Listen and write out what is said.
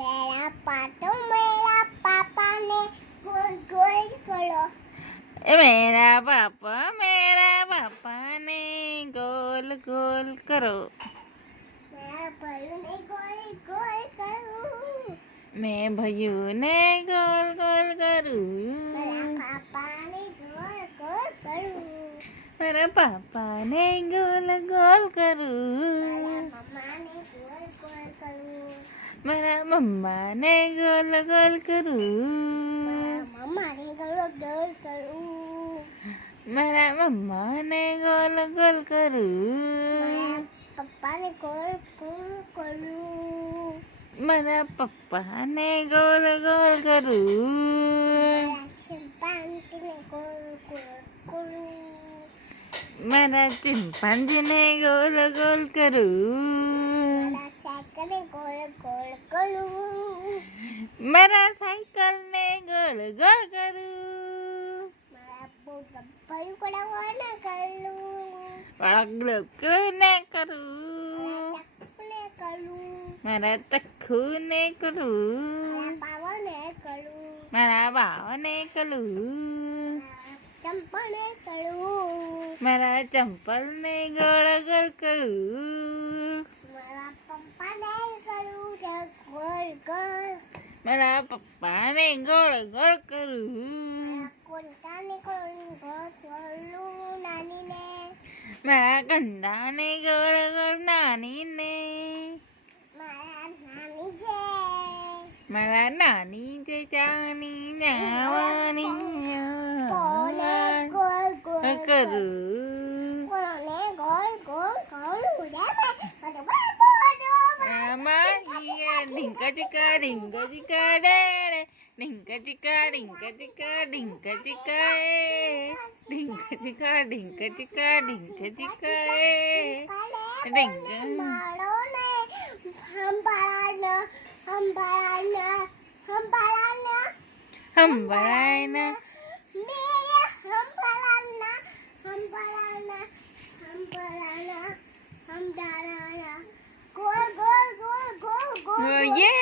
मेरा पाटो मेरा पापा ने गोल गोल करो मेरा पापा ने गोल गोल करो मेरा भाई ने गोल गोल करूं मैं भयू ने गोल गोल करूं मेरा पापा ने गोल गोल करूं मेरा पापा ने गोल गोल करूं मेरा मम्मा ने गोल गोल करूं मेरा मम्मा ने गोल गोल करूं मेरा मम्मा ने गोल गोल करूं मेरा पापा ने गोल गोल करूं मेरा चिंपांजी ने गोल गोल करूं मेरा चिंपांजी ने गोल गोल करूं मेरा साइकिल ने गोल गोल करूं मेरा साइकिल ने गोल गोल करूं मेरा बड़ा ने करूं मेरा चक्कू ने करूं मेरा बाबा ने करूं चंपा ने करूं मेरा चंपल ने गोल गोल करूं मेरा पप्पा ने करूं गोल गोल मेरा पप्पा ने गोल गोल करूं कोंटा ने गोल गोल करूं नानी ने मेरा कंधा ने गोल गोल नानी ने मेरा नानी मेरा नानी जे जानी नावानी कोने गोल गोल करूं कोने गोल गोल करूं ढिंका चिका ढिंका चिका डे ढिंका चिका ढिंका चिका ढिंका चिका ढिंका चिका ढिंका चिका ढिंका चिका ढिंका मारो ने हम बड़ाना हम बड़ाना मेरे हम बड़ाना हम डराना गोल गोल गोल गोल गोल ये